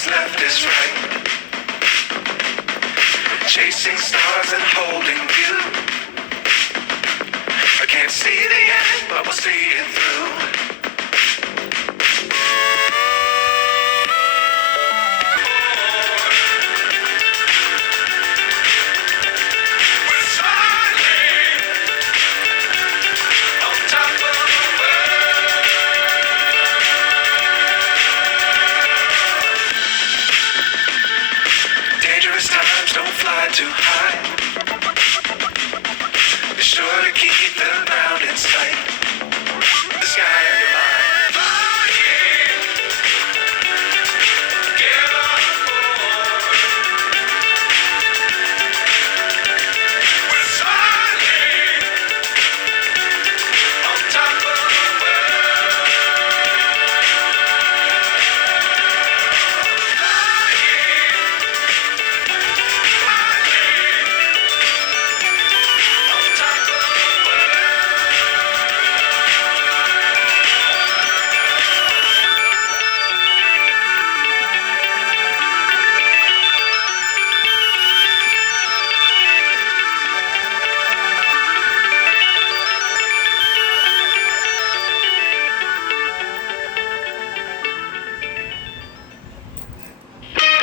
what's left is right. Chasing stars and holding you. I can't see the end, but we'll see it through.